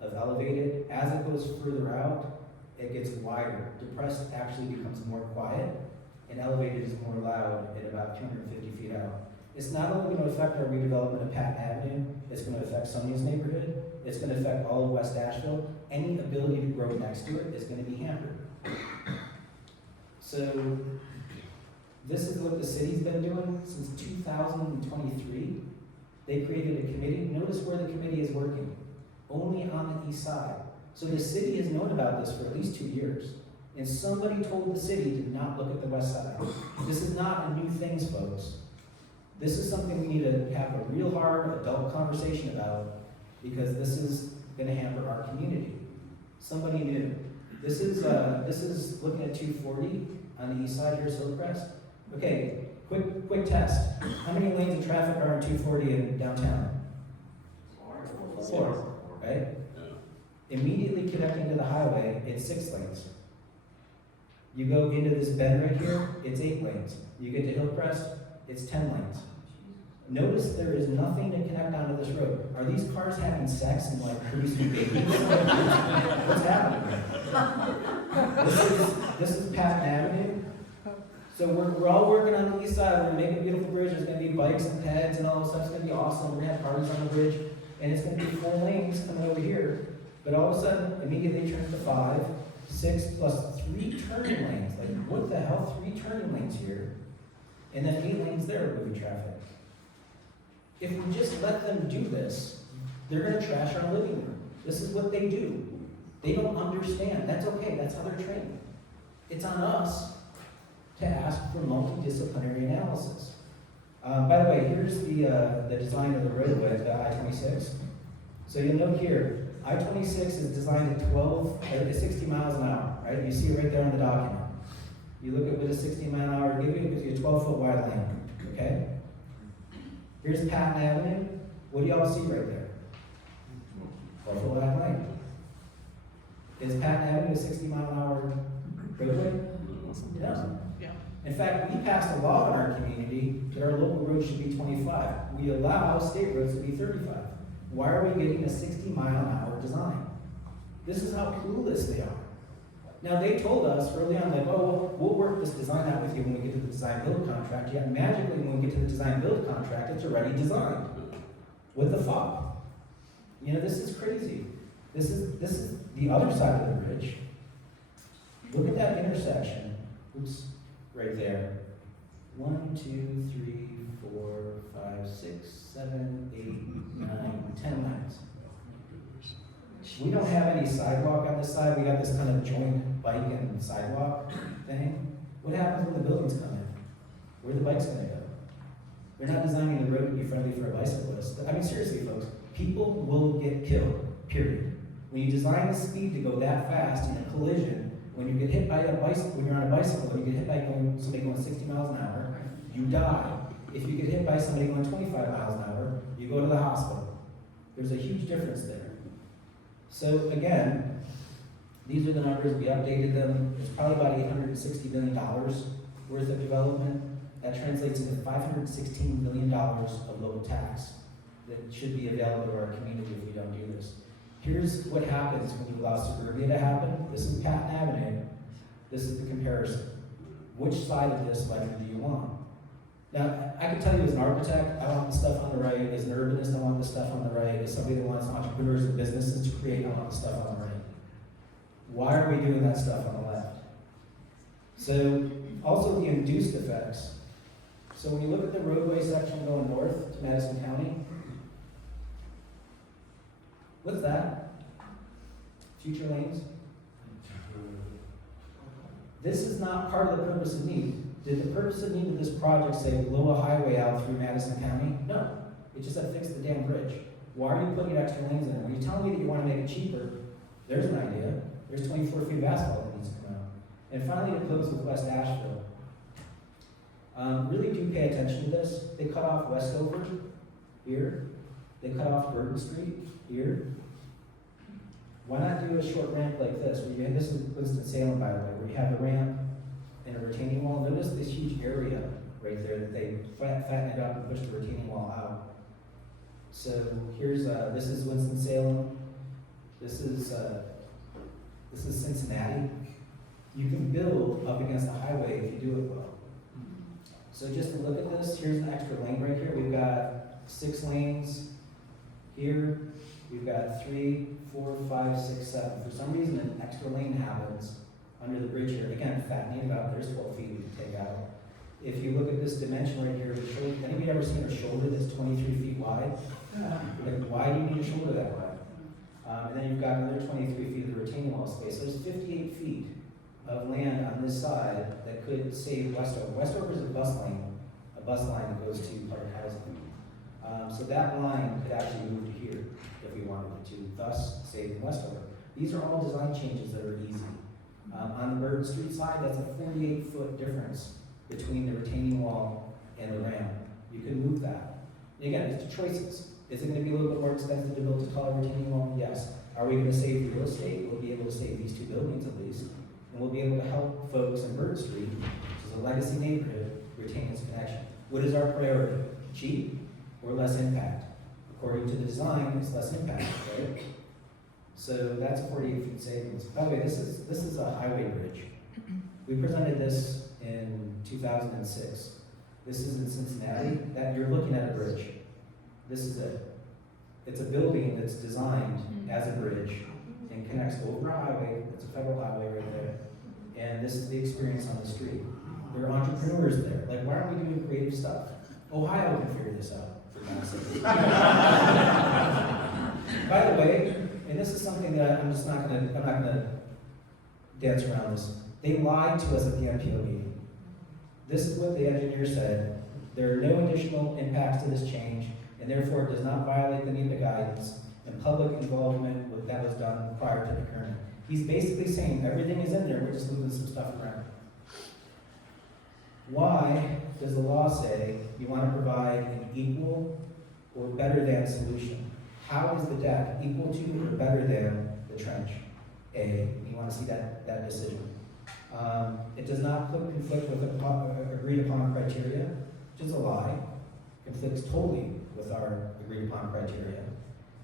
of elevated. As it goes further out, it gets wider. Depressed actually becomes more quiet, and elevated is more loud at about 250 feet out. It's not only going to affect our redevelopment of Patton Avenue, it's going to affect Sonny's neighborhood, it's going to affect all of West Asheville. Any ability to grow next to it is going to be hampered. So this is what the city's been doing since 2023. They created a committee. Notice where the committee is working. Only on the east side. So the city has known about this for at least 2 years. And somebody told the city to not look at the west side. This is not a new thing, folks. This is something we need to have a real hard adult conversation about, because this is going to hamper our community. Somebody new. This is looking at 240 on the east side here, Hillcrest. Okay, quick test. How many lanes of traffic are on 240 in downtown? 4, right? Immediately connecting to the highway, it's 6 lanes. You go into this bend right here, it's 8 lanes. You get to Hillcrest, it's 10 lanes. Notice there is nothing to connect onto this road. Are these cars having sex and like producing babies? What's happening? This is Patton Avenue. So we're all working on the east side. We're gonna make a beautiful bridge. There's gonna be bikes and pads and all this stuff. It's gonna be awesome. We're gonna have parties on the bridge, and it's gonna be 4 lanes coming over here. But all of a sudden, immediately turns to 5, 6 plus 3 turning lanes. Like, what the hell? 3 turning lanes here, and then 8 lanes there moving traffic. If we just let them do this, they're gonna trash our living room. This is what they do. They don't understand. That's okay. That's how they're trained. It's on us to ask for multidisciplinary analysis. By the way, here's the design of the roadway, the I-26. So you'll note here, I-26 is designed at 60 miles an hour, right? You see it right there on the document. You look at what a 60 mile an hour gives you, it gives you a 12-foot wide lane, okay? Here's Patton Avenue. What do y'all see right there? 12-foot wide lane. Is Patton Avenue a 60 mile an hour roadway? No. In fact, we passed a law in our community that our local roads should be 25. We allow state roads to be 35. Why are we getting a 60 mile an hour design? This is how clueless they are. Now, they told us early on, like, oh, we'll work this design out with you when we get to the design build contract. Yet magically, when we get to the design build contract, it's already designed. What the fuck? You know, this is crazy. This is the other side of the bridge. Look at that intersection. Oops. Right there. 1, 2, 3, 4, 5, 6, 7, 8, 9, 10 lanes. We don't have any sidewalk on this side. We got this kind of joint bike and sidewalk thing. What happens when the buildings come in? Where are the bikes going to go? We're not designing the road to be friendly for a bicyclist. I mean, seriously, folks, people will get killed, period. When you design the speed to go that fast in a collision, when you get hit by a bicycle, when you're on a bicycle, and you get hit by somebody going 60 miles an hour, you die. If you get hit by somebody going 25 miles an hour, you go to the hospital. There's a huge difference there. So again, these are the numbers. We updated them. It's probably about $860 million worth of development. That translates into $516 million of local tax that should be available to our community if we don't do this. Here's what happens when you allow suburbia to happen. This is Patton Avenue. This is the comparison. Which side of this ledger do you want? Now, I can tell you as an architect, I want the stuff on the right. As an urbanist, I want the stuff on the right. As somebody that wants entrepreneurs and businesses to create, I want the stuff on the right. Why are we doing that stuff on the left? So, also the induced effects. So when you look at the roadway section going north to Madison County, what's that? Future lanes? This is not part of the purpose of need. Did the purpose of need of this project say blow a highway out through Madison County? No. It just said fix the damn bridge. Why are you putting extra lanes in there? When you tell me that you want to make it cheaper, there's an idea. There's 24 feet of asphalt that needs to come out. And finally, to close with West Asheville. Really do pay attention to this. They cut off Westover here. They cut off Urban Street here. Why not do a short ramp like this? This is Winston-Salem, by the way, where you have a ramp and a retaining wall. Notice this huge area right there that they fatten it up and push the retaining wall out. So here's this is Winston-Salem. This is Cincinnati. You can build up against the highway if you do it well. So just to look at this, here's an extra lane right here. We've got 6 lanes here. We've got 3, 4, 5, 6, 7. For some reason, an extra lane happens under the bridge here. Again, fattening it up. There's 12 feet we can take out. If you look at this dimension right here, anybody ever seen a shoulder that's 23 feet wide? Like, why do you need a shoulder that wide? And then you've got another 23 feet of the retaining wall space. So there's 58 feet of land on this side that could save Westover. Westover is a bus line that goes to public housing. So that line could actually move to here if we wanted it to, thus saving Westover. These are all design changes that are easy. On the Burton Street side, that's a 48-foot difference between the retaining wall and the ramp. You can move that. And again, it's choices. Is it going to be a little bit more expensive to build a taller retaining wall? Yes. Are we going to save real estate? We'll be able to save these 2 buildings at least. And we'll be able to help folks in Burton Street, which is a legacy neighborhood, retain its connection. What is our priority? Cheap or less impact? According to the design, it's less impact, right? So that's a 48 feet savings. By the way, this is a highway bridge. We presented this in 2006. This is in Cincinnati. That you're looking at a bridge. This is it. It's a building that's designed as a bridge and connects over a highway. It's a federal highway right there. And this is the experience on the street. There are entrepreneurs there. Like, why aren't we doing creative stuff? Ohio can figure this out, for God's sake. By the way, and this is something that I'm not gonna dance around this. They lied to us at the MPO meeting. This is what the engineer said. There are no additional impacts to this change, and therefore it does not violate the NEPA guidance and public involvement that was done prior to procurement. He's basically saying everything is in there, we're just moving some stuff around. Why does the law say you want to provide an equal or better than solution? How is the deck equal to or better than the trench? A, you want to see that decision. It does not conflict with agreed upon criteria, which is a lie. Conflicts totally with our agreed upon criteria.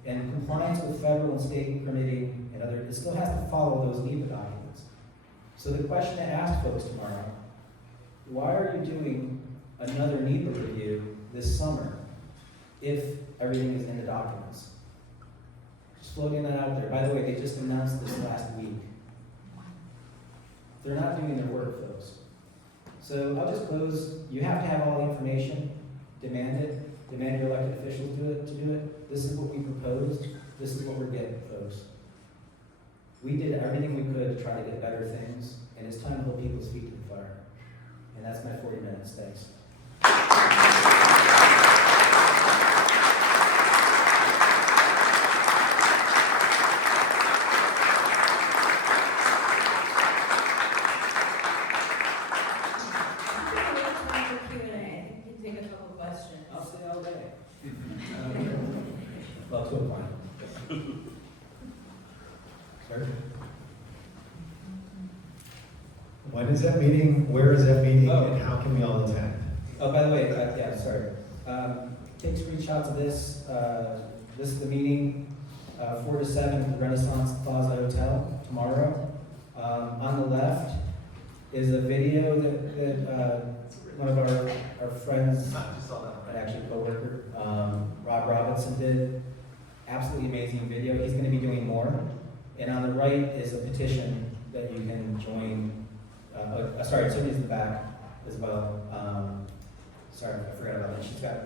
And compliance with federal and state permitting and other, it still has to follow those NEPA documents. So the question to ask folks tomorrow, why are you doing another NEPA review this summer if everything is in the documents? Just floating that out there. By the way, they just announced this last week. They're not doing their work, folks. So I'll just close. You have to have all the information. Demand it. Demand your elected officials to do it. This is what we proposed. This is what we're getting, folks. We did everything we could to try to get better things, and it's time to hold people's feet to the fire. And that's my 40 minutes. Thanks. I'll stay all day. Well, to a point. Sir? When is that meeting? Where is that meeting? And how can we all attend? Oh, by the way, yeah, sorry. Take screenshots of this. This is the meeting, 4 to 7 at the Renaissance Plaza Hotel tomorrow. On the left is a video that one of our friends, and actually co-worker, Rob Robinson did. Absolutely amazing video. He's going to be doing more. And on the right is a petition that you can join. Sorry, somebody's in the back as well. Sorry, I forgot about that. She's got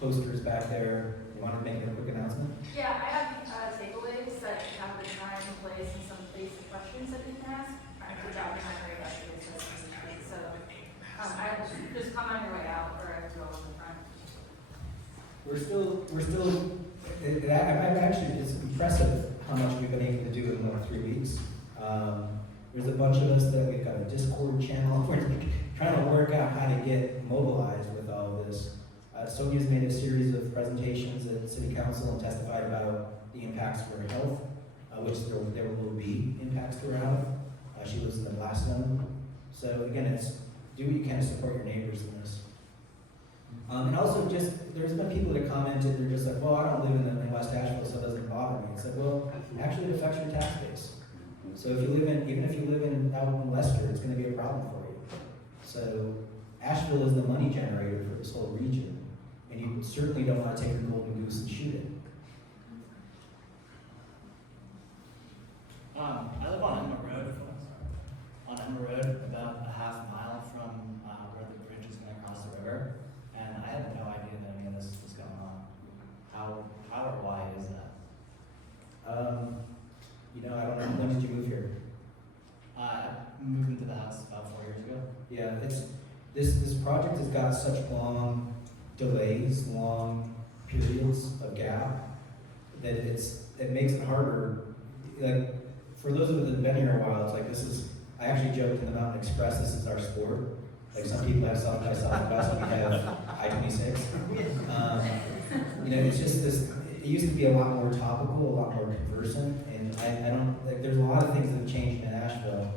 posters back there. You want to make a quick announcement? Yeah, I have takeaways that have the time, place, and some basic questions that you can ask. I forgot my memory about the assessment. So I just come on your way out, or I have to go on the front. We're still it's impressive how much we've been able to do in like 3 weeks. There's a bunch of us that we've got a Discord channel. We're trying to work out how to get mobilized with all of this. Sonia's made a series of presentations at City Council and testified about the impacts to her health, which there will be impacts to her health. She lives in the blast zone. So again, it's do what you can to support your neighbors in this. And also there's been people that commented, they're just like, well, I don't live in West Asheville, so it doesn't bother me. It's like, well, actually it affects your tax base. So if you live even if you live out in Leicester, it's gonna be a problem for you. So Asheville is the money generator for this whole region. And you certainly don't want to take a golden goose and shoot it. I live on Emma Road. On Emma Road, about a half mile from where the bridge is going to cross the river, and I had no idea that any of this was going on. How or why is that? I don't know. When did you move here? I moved into the house about 4 years ago. Yeah, this project has got such long delays, long periods of gap that it makes it harder. Like for those of us that have been here a while, it's like I actually joked in the Mountain Express, this is our sport. Like some people have South by Southwest, we have I-26. It's just this, it used to be a lot more topical, a lot more conversant, and I don't, like there's a lot of things that have changed in Asheville.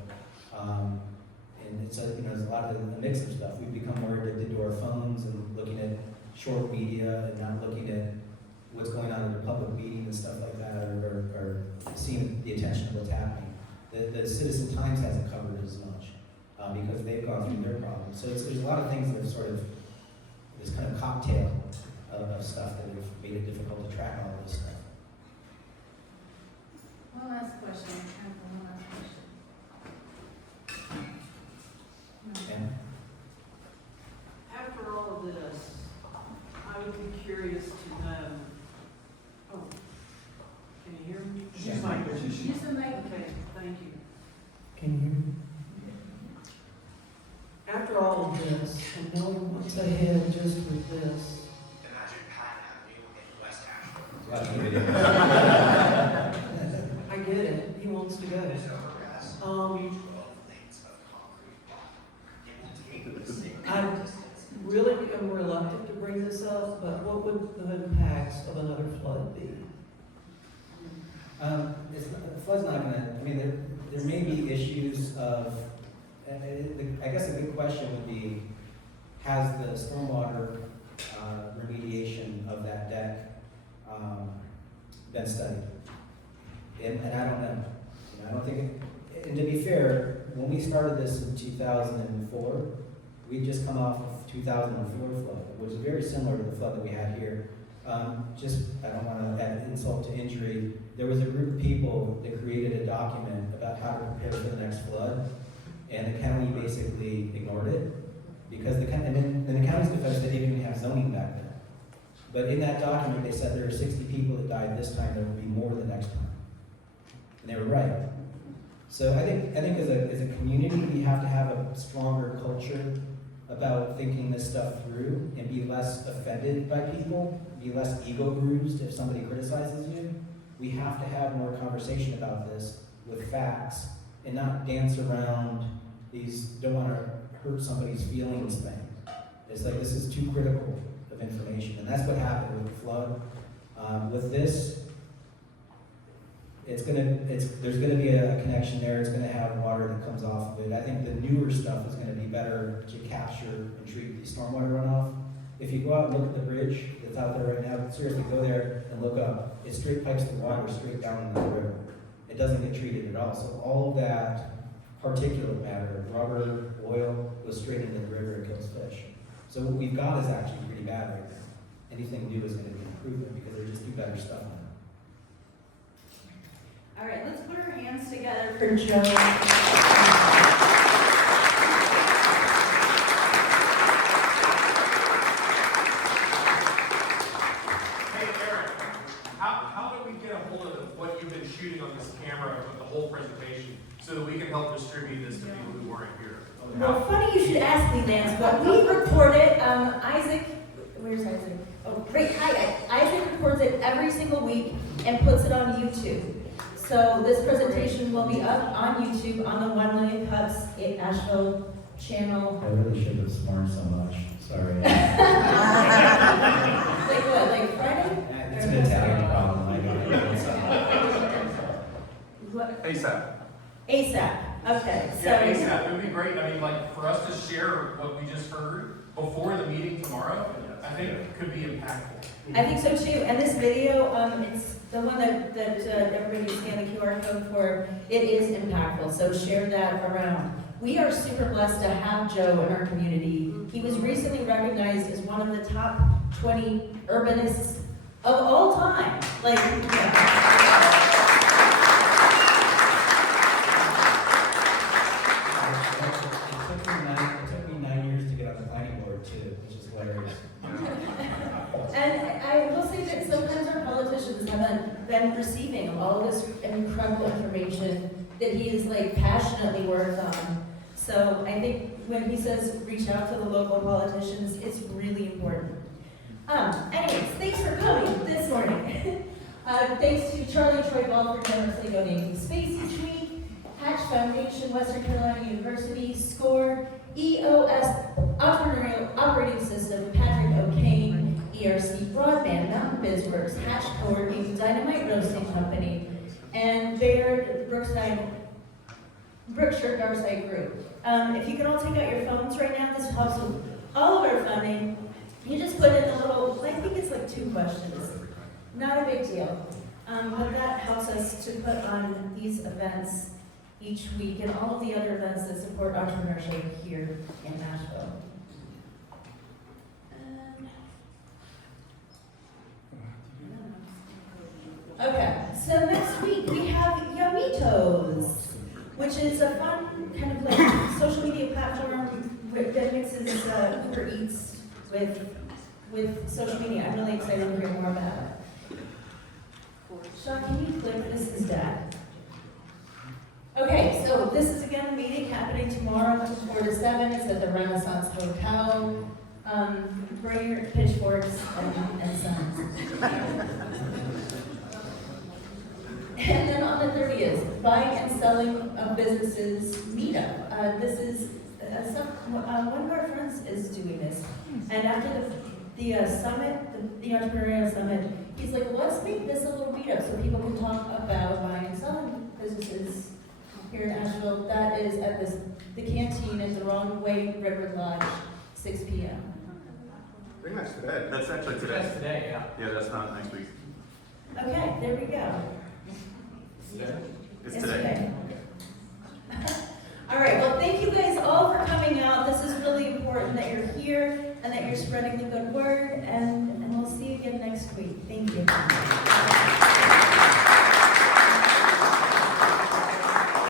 And it's there's a lot of a mix of stuff. We've become more addicted to our phones and looking at short media and not looking at what's going on in the public meeting and stuff like that, or seeing the attention of what's happening. The Citizen Times hasn't covered it as much because they've gone through their problems. So there's a lot of things that are sort of this kind of cocktail of stuff that have made it difficult to track all of this stuff. One last question. One last question. And After all of this, I would be curious to know, oh, can you hear me? She's fine. Use the mic. Okay, thank you. Can you? After all of this, and knowing what's ahead just with this, I get it, he wants to go. I really am reluctant to bring this up, but what would the impacts of another flood be? The flood's not gonna, there may be issues of, I guess a good question would be, has the stormwater remediation of that deck been studied? And I don't know. I don't think and to be fair, when we started this in 2004, we'd just come off of 2004 flood, which was very similar to the flood that we had here. I don't want to add insult to injury. There was a group of people that created a document about how to prepare for the next flood, and the county basically ignored it because the county's defense, they didn't even have zoning back then. But in that document, they said there are 60 people that died this time. There will be more the next time, and they were right. So I think as a community, we have to have a stronger culture about thinking this stuff through and be less offended by people, be less ego bruised if somebody criticizes you. We have to have more conversation about this with facts and not dance around these don't want to hurt somebody's feelings things. It's like this is too critical of information, and that's what happened with the flood. With this, there's gonna be a connection there. It's gonna have water that comes off of it. I think the newer stuff is gonna be better to capture and treat the stormwater runoff. If you go out and look at the bridge that's out there right now, seriously go there and look up. It straight pipes the water straight down into the river. It doesn't get treated at all. So all of that particulate matter, rubber, oil, goes straight into the river and kills fish. So what we've got is actually pretty bad right now. Anything new is gonna be an improvement because they just do better stuff now. All right, let's put our hands together for Joe. Hey, Eric, how do we get a hold of what you've been shooting on this camera of the whole presentation so that we can help distribute this to people who weren't here? Well, funny you should ask me, Lance, but we record it, Isaac, where's Isaac? Oh, great, hi, Isaac records it every single week and puts it on YouTube. So this presentation will be up on YouTube on the 1 Million Cups in Asheville channel. I really should have sworn so much, sorry. Like what, like Friday? It's an Italian problem, I know. What? ASAP. ASAP, okay, so. Yeah, ASAP, it would be great, I mean, like, for us to share what we just heard before the meeting tomorrow, I think it could be impactful. I think so too, and this video, it's the one that everybody scan the QR code for, it is impactful, so share that around. We are super blessed to have Joe in our community. He was recently recognized as one of the top 20 urbanists of all time. Like, yeah. It took me 9 years to get on the planning board too, which is hilarious. And I will say that sometimes our politicians haven't been receiving of all of this incredible information that he has like passionately worked on. So I think when he says reach out to the local politicians, it's really important. Anyways, thanks for coming this morning. Thanks to Charlie Troy Ball for generously donating space each week, Hatch Foundation, Western Carolina University, SCORE, EOS Entrepreneurial Operating System, Patrick O'Kane, ERC Broadband, Mountain BizWorks, Hatch Co-working, Dynamite Roasting Company, and Baird Brookshire Garside Group. If you can all take out your phones right now, this helps with all of our funding. You just put in a little, I think it's like 2 questions. Not a big deal. But that helps us to put on these events each week and all of the other events that support entrepreneurship here in Asheville. Okay, so next week we have Yomitos, which is a fun kind of like social media platform that mixes Uber Eats with social media. I'm really excited to hear more about it. Sean, can you click this is that? Okay, so this is again a meeting happening tomorrow from 4 to 7. It's at the Renaissance Hotel. Bring your pitchforks and sons. And then on the 30th, buying and selling of businesses meetup. This is one of our friends is doing this, and after the summit, the entrepreneurial summit, he's like, let's make this a little meetup so people can talk about buying and selling businesses here in Asheville. That is at the canteen at the Wrong Way River Lodge, 6 p.m. I think that's today. That's actually today. That's today, yeah. Yeah, that's not next week. Okay, there we go. It's today. All right, well, thank you guys all for coming out. This is really important that you're here and that you're spreading the good word, and we'll see you again next week. Thank you.